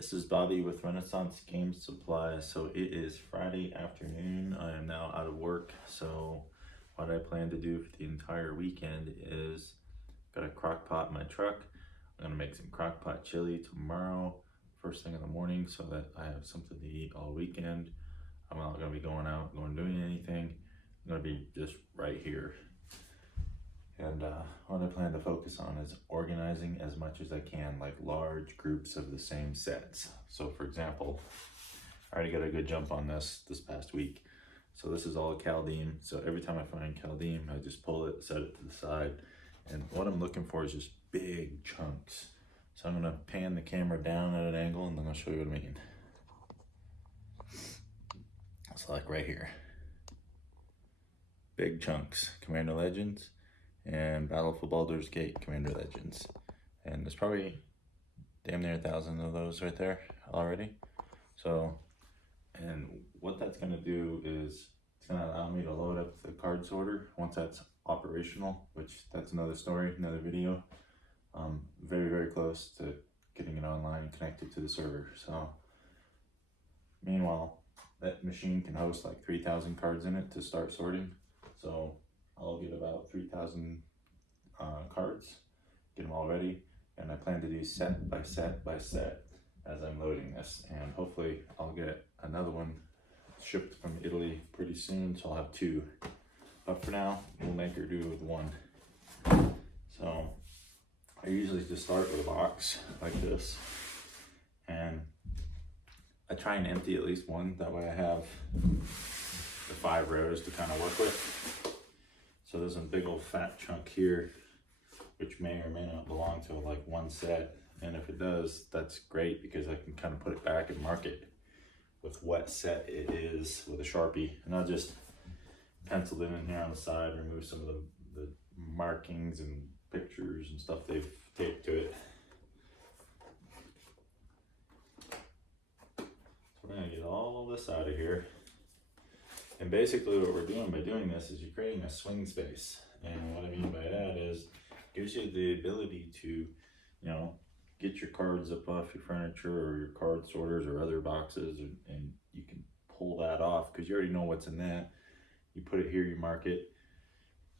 This is Bobby with Renaissance Game Supply. So it is Friday afternoon. I am now out of work. So what I plan to do for the entire weekend is got a crock pot in my truck. I'm gonna make some crock pot chili tomorrow, first thing in the morning, so that I have something to eat all weekend. I'm not gonna be going out, doing anything. I'm gonna be just right here. And what I plan to focus on is organizing as much as I can, like large groups of the same sets. So for example, I already got a good jump on this past week. So this is all Caldeem. So every time I find Caldeem, I just pull it, set it to the side. And what I'm looking for is just big chunks. So I'm gonna pan the camera down at an angle and then I'll show you what I mean. So like right here. Big chunks, Commander Legends. And Battle for Baldur's Gate Commander Legends. And there's probably damn near 1,000 of those right there already. So, and what that's gonna do is it's gonna allow me to load up the card sorter once that's operational, which that's another story, another video. Very, very close to getting it online and connected to the server. So, meanwhile, that machine can host like 3,000 cards in it to start sorting. So I'll get about 3,000 cards, get them all ready, and I plan to do set by set by set as I'm loading this, and hopefully I'll get another one shipped from Italy pretty soon, so I'll have 2. But for now, we'll make her do with 1. So I usually just start with a box like this, and I try and empty at least one, that way I have the 5 rows to kind of work with. So there's a big old fat chunk here, which may or may not belong to like one set. And if it does, that's great because I can kind of put it back and mark it with what set it is with a Sharpie. And I'll just pencil it in here on the side, remove some of the markings and pictures and stuff they've taped to it. So we're gonna get all this out of here. And basically what we're doing by doing this is you're creating a swing space. And what I mean by that is it gives you the ability to, get your cards up off your furniture or your card sorters or other boxes, and you can pull that off because you already know what's in that. You put it here, you mark it,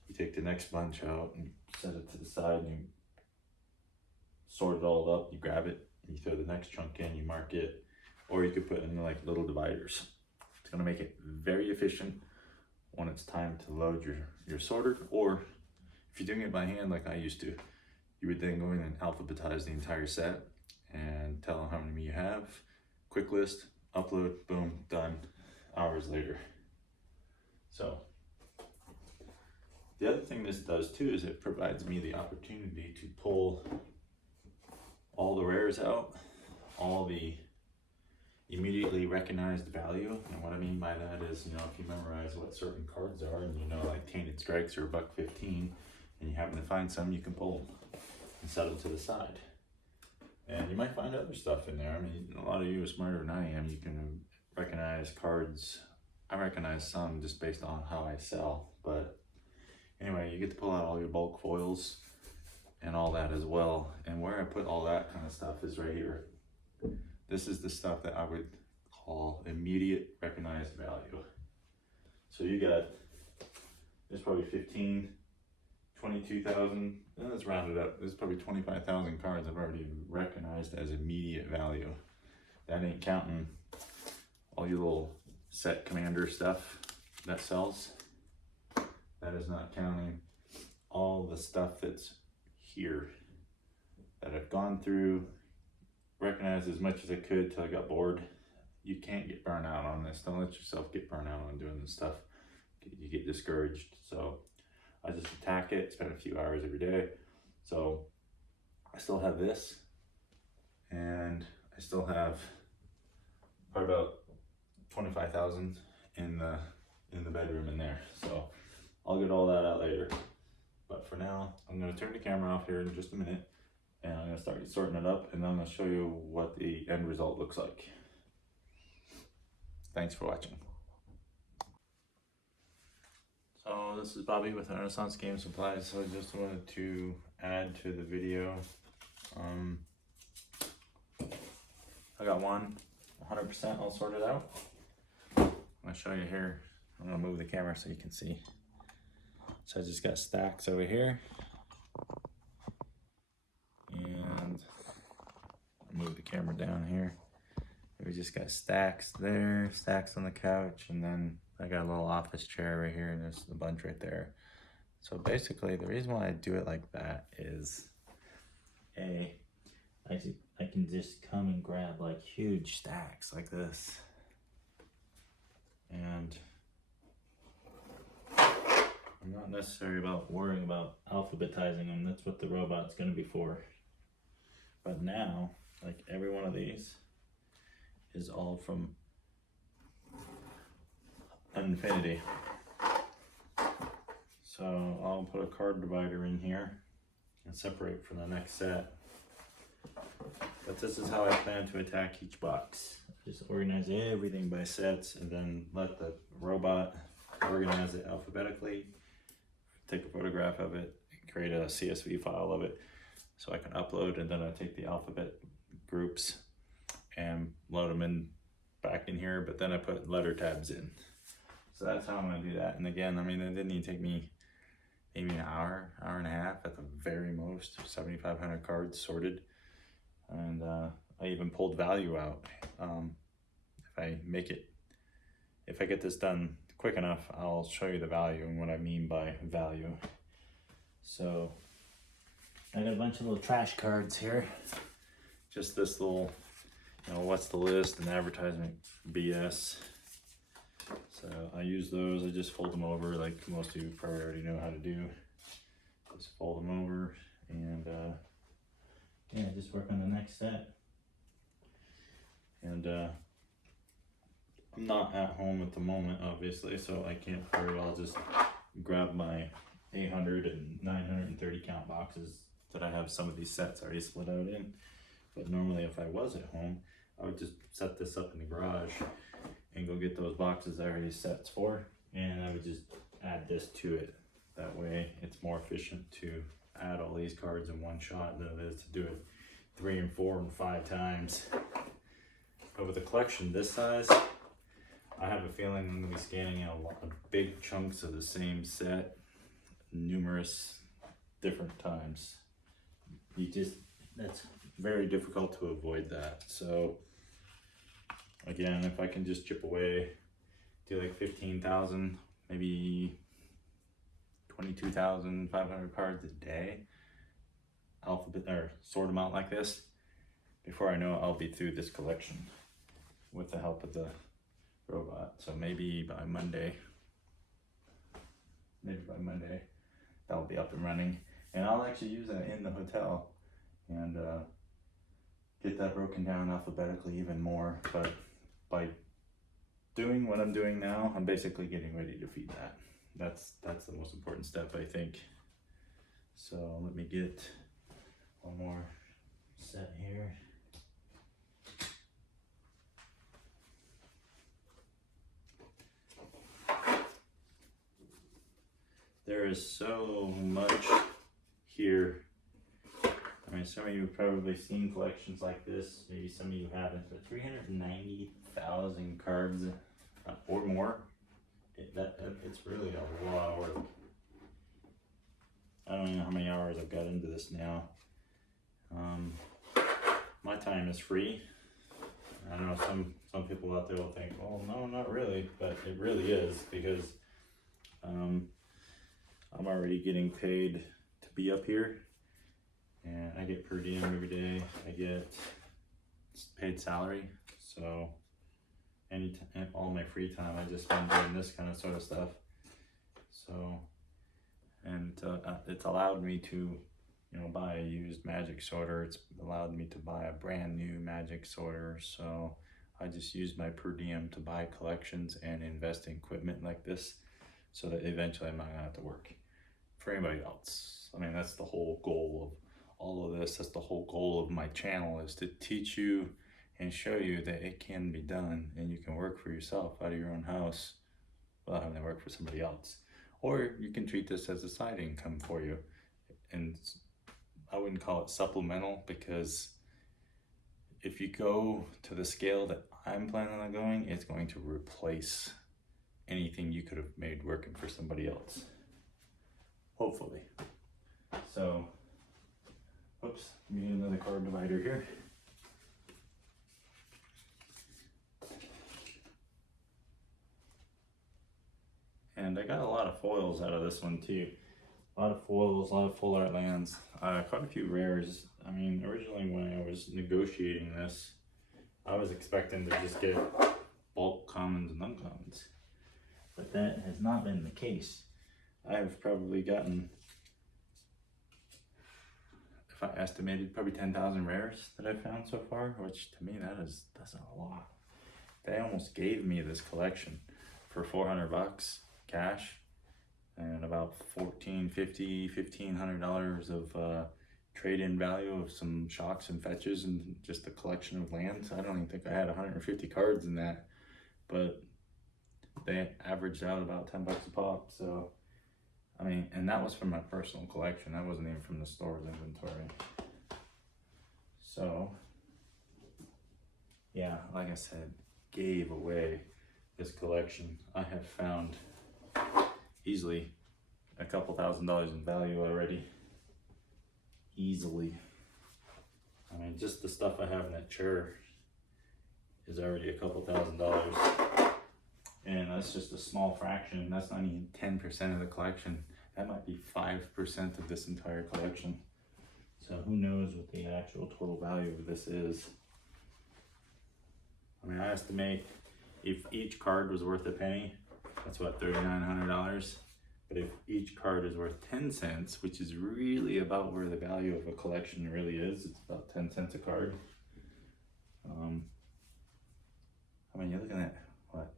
you take the next bunch out and set it to the side and you sort it all up, you grab it, and you throw the next chunk in, you mark it, or you could put in like little dividers. It's gonna make it very efficient when it's time to load your sorter, or if you're doing it by hand like I used to, you would then go in and alphabetize the entire set and tell them how many you have, quick list, upload, boom, done, hours later. So the other thing this does too is it provides me the opportunity to pull all the rares out, all the immediately recognized value. And what I mean by that is, if you memorize what certain cards are and like Tainted Strikes or $1.15 and you happen to find some, you can pull them and set them to the side. And you might find other stuff in there. I mean, a lot of you are smarter than I am. You can recognize cards. I recognize some just based on how I sell. But anyway, you get to pull out all your bulk foils and all that as well. And where I put all that kind of stuff is right here. This is the stuff that I would call immediate recognized value. So you got, there's probably 15, 22,000, let's round it up. There's probably 25,000 cards I've already recognized as immediate value. That ain't counting all your little set commander stuff that sells. That is not counting all the stuff that's here that I've gone through, recognized as much as I could till I got bored. You can't get burnt out on this. Don't let yourself get burnt out on doing this stuff. You get discouraged. So I just attack it, spend a few hours every day. So I still have this, and I still have probably about 25,000 in the bedroom in there. So I'll get all that out later. But for now, I'm gonna turn the camera off here in just a minute, and I'm gonna start sorting it up, and then I'm gonna show you what the end result looks like. Thanks for watching. So this is Bobby with Renaissance Game Supplies. So I just wanted to add to the video I got one 100% all sorted out. I'll show you here. I'm gonna move the camera so you can see. So I just got stacks over here. And I'll move the camera down here. We just got stacks there, stacks on the couch, and then I got a little office chair right here, and there's a bunch right there. So basically, the reason why I do it like that is, I can just come and grab like huge stacks like this, and I'm not necessarily about worrying about alphabetizing them. That's what the robot's going to be for. But now, like every one of these is all from infinity. So I'll put a card divider in here and separate from the next set. But this is how I plan to attack each box. Just organize everything by sets and then let the robot organize it alphabetically, take a photograph of it, create a CSV file of it so I can upload, and then I take the alphabet groups and load them in back in here, but then I put letter tabs in. So that's how I'm gonna do that. And again, I mean, it didn't even take me maybe an hour and a half at the very most, 7,500 cards sorted. And I even pulled value out. If I get this done quick enough, I'll show you the value and what I mean by value. So I got a bunch of little trash cards here. Just this little, what's the list and advertisement BS. So I use those, I just fold them over like most of you probably already know how to do. Just fold them over and yeah, just work on the next set. And I'm not at home at the moment, obviously, so I can't very well just grab my 800 and 930 count boxes that I have some of these sets already split out in. But normally if I was at home, I would just set this up in the garage and go get those boxes I already sets for, and I would just add this to it. That way it's more efficient to add all these cards in one shot than it is to do it 3 and 4 and 5 times. But with a collection this size, I have a feeling I'm going to be scanning out a lot of big chunks of the same set numerous different times. That's very difficult to avoid that. So again, if I can just chip away, do like 15,000, maybe 22,500 cards a day, sort them out like this, before I know it, I'll be through this collection with the help of the robot. So maybe by Monday, that'll be up and running, and I'll actually use that in the hotel and get that broken down alphabetically even more. But by doing what I'm doing now, I'm basically getting ready to feed that. That's the most important step, I think. So let me get one more set here. There is so much here. I mean, some of you have probably seen collections like this, maybe some of you haven't, but 390,000 cards or more. It's really a lot of work. I don't know how many hours I've got into this now. My time is free. I know some people out there will think, well, no, not really, but it really is, because I'm already getting paid to be up here, and I get per diem every day. I get paid salary, so all my free time I just spend doing this kind of sort of stuff. So, and it's allowed me to, buy a used magic sorter. It's allowed me to buy a brand new magic sorter. So I just use my per diem to buy collections and invest in equipment like this, so that eventually I'm not gonna have to work for anybody else. I mean, that's the whole goal of all of this. That's the whole goal of my channel, is to teach you and show you that it can be done, and you can work for yourself out of your own house without having to work for somebody else. Or you can treat this as a side income for you. And I wouldn't call it supplemental, because if you go to the scale that I'm planning on going, it's going to replace anything you could have made working for somebody else. Hopefully. So, oops, let me get another card divider here. And I got a lot of foils out of this one too. A lot of foils, a lot of full art lands, quite a few rares. I mean, originally when I was negotiating this, I was expecting to just get bulk commons and uncommons. But that has not been the case. I've probably gotten, if I estimated, probably 10,000 rares that I've found so far, which to me that's a lot. They almost gave me this collection for 400 bucks cash and about $1,450, $1,500 of trade-in value of some shocks and fetches and just a collection of lands. I don't even think I had 150 cards in that, but they averaged out about 10 bucks a pop. So I mean, and that was from my personal collection. That wasn't even from the store's inventory. So yeah, like I said, gave away this collection. I have found easily a couple $1,000s in value already. Easily. I mean, just the stuff I have in that chair is already a couple $1,000s. And that's just a small fraction. That's not even 10% of the collection. That might be 5% of this entire collection. So who knows what the actual total value of this is. I mean, I estimate if each card was worth a penny, that's what, $3,900. But if each card is worth 10 cents, which is really about where the value of a collection really is, it's about 10 cents a card. I mean, you're looking at what,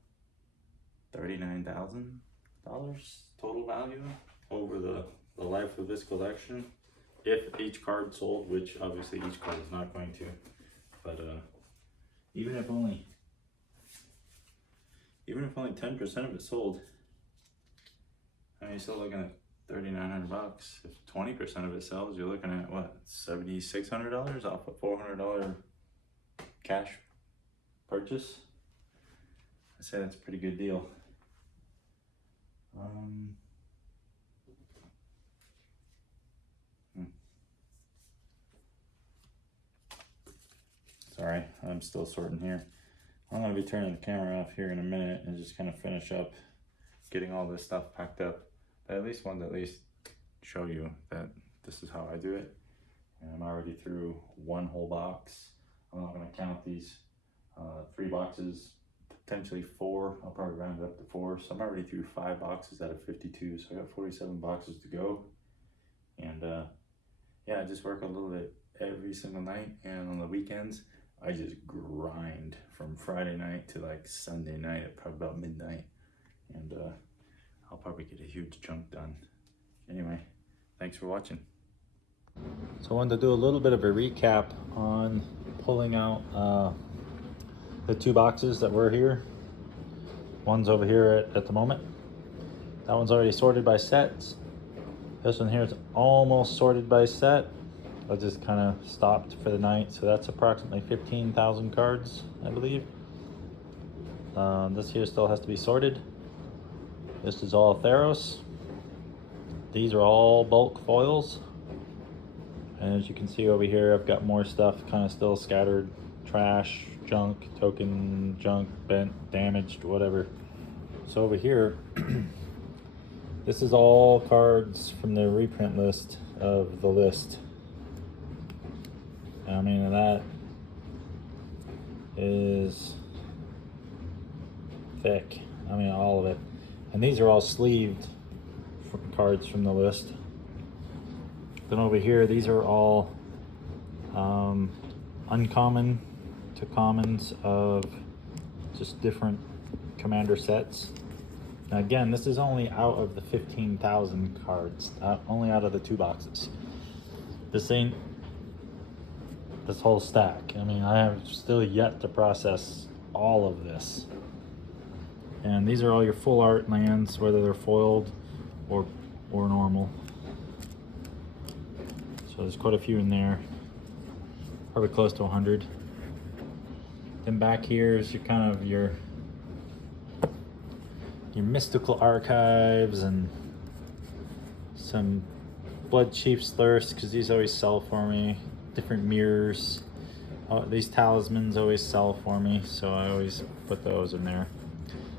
$39,000 total value over the life of this collection. If each card sold, which obviously each card is not going to, but even if only 10% of it sold, I mean, you're still looking at 3,900 bucks. If 20% of it sells, you're looking at what, $7,600 off a $400 cash purchase. I say that's a pretty good deal. Sorry, I'm still sorting here. I'm going to be turning the camera off here in a minute and just kind of finish up getting all this stuff packed up. But at least wanted to at least show you that this is how I do it. And I'm already through one whole box. I'm not going to count these 3 boxes, potentially 4. I'll probably round it up to 4. So I'm already through 5 boxes out of 52. So I got 47 boxes to go. And yeah, I just work a little bit every single night. And on the weekends, I just grind from Friday night to like Sunday night at probably about midnight. And I'll probably get a huge chunk done. Anyway, thanks for watching. So I wanted to do a little bit of a recap on pulling out the 2 boxes that were here. One's over here at the moment. That one's already sorted by sets. This one here is almost sorted by set. I just kind of stopped for the night. So that's approximately 15,000 cards, I believe. This here still has to be sorted. This is all Theros. These are all bulk foils. And as you can see over here, I've got more stuff kind of still scattered. Trash, junk, token, junk, bent, damaged, whatever. So over here, this is all cards from the reprint list of the list. I mean, that is thick. I mean, all of it. And these are all sleeved cards from the list. Then over here, these are all uncommon to commons of just different commander sets. Now again, this is only out of the 15,000 cards, only out of the 2 boxes. This ain't this whole stack. I mean, I have still yet to process all of this. And these are all your full art lands, whether they're foiled or normal. So there's quite a few in there, probably close to 100. Then back here is your kind of your mystical archives and some Blood Chief's Thirst, because these always sell for me. Different mirrors. Oh, these talismans always sell for me, so I always put those in there.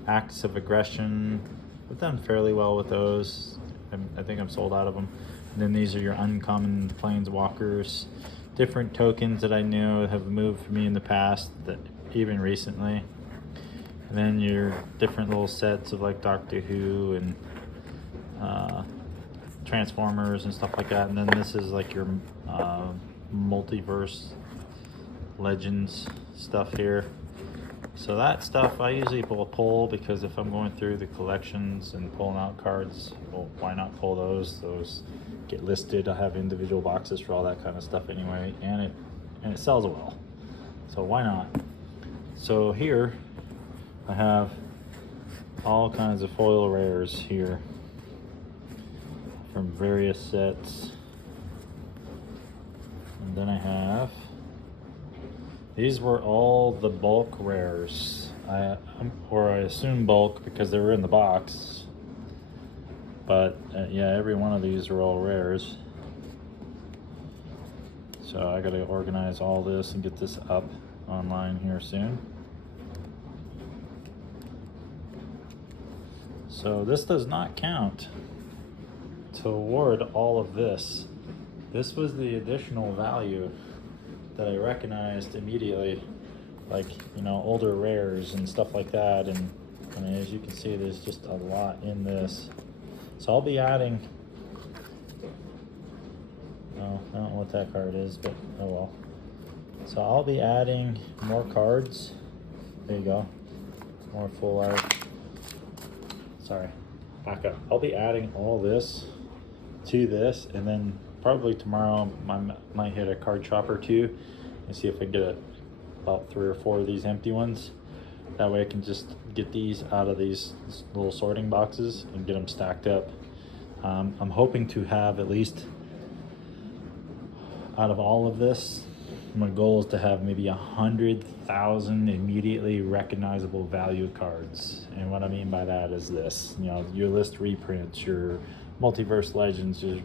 Acts of Aggression. I've done fairly well with those. I think I'm sold out of them. And then these are your uncommon planeswalkers. Different tokens that I knew have moved for me in the past, that even recently. And then your different little sets of like Doctor Who and Transformers and stuff like that. And then this is like your multiverse legends stuff here. So that stuff I usually will pull, because if I'm going through the collections and pulling out cards, well, why not pull those? Those get listed. I have individual boxes for all that kind of stuff anyway, and it sells well. So why not? So here I have all kinds of foil rares here from various sets. And then I have, these were all the bulk rares. I assume bulk because they were in the box. But yeah, every one of these are all rares. So I gotta organize all this and get this up online here soon. So this does not count toward all of this. This was the additional value that I recognized immediately, like, you know, older rares and stuff like that. And I mean, as you can see, there's just a lot in this. So I'll be adding, oh, I don't know what that card is, but oh well. So I'll be adding more cards. There you go, more full art. Sorry, back up. I'll be adding all this to this, and then probably tomorrow I might hit a card shop or two and see if I can get about 3 or 4 of these empty ones. That way I can just get these out of these little sorting boxes and get them stacked up. I'm hoping to have at least, out of all of this, my goal is to have maybe 100,000 immediately recognizable value cards. And what I mean by that is this, you know, your list reprints, your multiverse legends, your